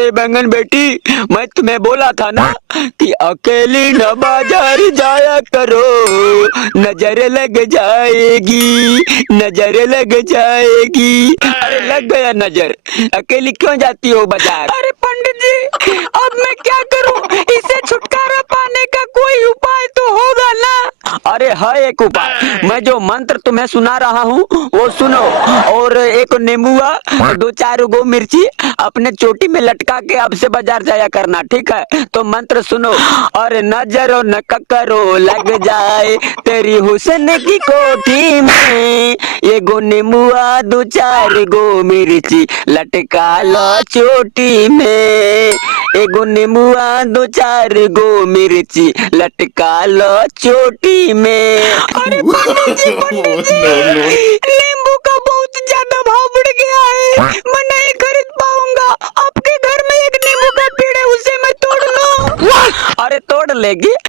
अरे बैंगन बेटी, मैं तुम्हें बोला था ना कि अकेली न बाजार जाया करो, नजर लग जाएगी, नजर लग जाएगी। अरे लग गया नजर, अकेली क्यों जाती हो बाजार? अरे पंडित जी, अब मैं क्या करूं? इससे छुटकारा पाने का कोई उपाय तो होगा ना? अरे है एक उपाय, मैं जो मंत्र तुम्हें सुना रहा हूँ वो सुनो, और एक नींबुआ, 2-4 गो मिर्ची अपने चोटी में लटका के अब से बाजार जाया करना, ठीक है? तो मंत्र सुनो। और नजरो न ककरो लग जाए तेरी हुस्न की कोठी में, ये गो नींबुआ 2-4 गो मिर्ची लटका लो चोटी में, एगो नींबुआ 2-4 गो मिर्ची लटका लो चोटी में। अरे पंडित जी, No, no. नींबू का बहुत ज्यादा भाव बढ़ गया है, मैं नहीं खरीद पाऊंगा। आपके घर में एक नींबू का पेड़ है, उसे मैं तोड़ लूं? अरे तोड़ लेगी।